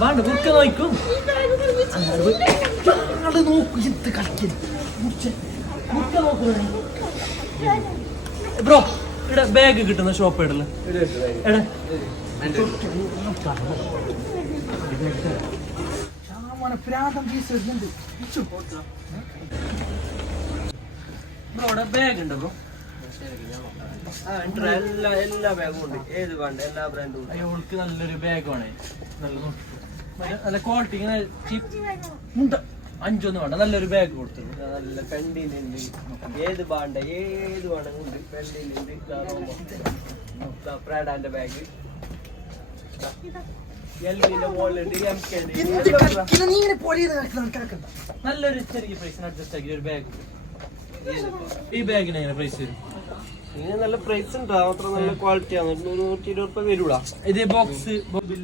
വേണ്ട ബുക്ക് നോക്കും നോക്കൂ ഇത് കളിക്കുന്നു ബ്രോ ഇവിടെ ബാഗ് കിട്ടുന്ന ഷോപ്പ് ഇടല്ലേ ബ്രോ ഇവിടെ ബാഗ് ഉണ്ട് ബ്രോ എല്ലാ ബാഗും ഉണ്ട്. ഏത് വേണ്ട എല്ലാ ബ്രാൻഡും ഉണ്ട്. അയ്യോൾക്ക് നല്ലൊരു ബാഗ് വേണേ നല്ല ക്വാളിറ്റി ഇങ്ങനെ അഞ്ചൊന്നും വേണ്ട നല്ലൊരു ബാഗ് കൊടുത്തു നല്ല പെൻഡിലുണ്ട്. ഏത് വേണ്ട ഏത് വേണമെങ്കിൽ പെൻഡിലുണ്ട്. പ്രാഡാന്റെ ബാഗ് എൽവിന്റെ മോളുണ്ട്. നല്ലൊരു ചെറിയ പ്രൈസിന് അഡ്ജസ്റ്റ് ആക്കി ഒരു ബാഗ്. ഈ ബാഗിന് എങ്ങനെ പ്രൈസ് വരും? ഇതിന് നല്ല പ്രൈസ് ഉണ്ട്. അത്ര നല്ല ക്വാളിറ്റി ആണ്. 120 രൂപ വരൂടാ. ഇത് ബോക്സ്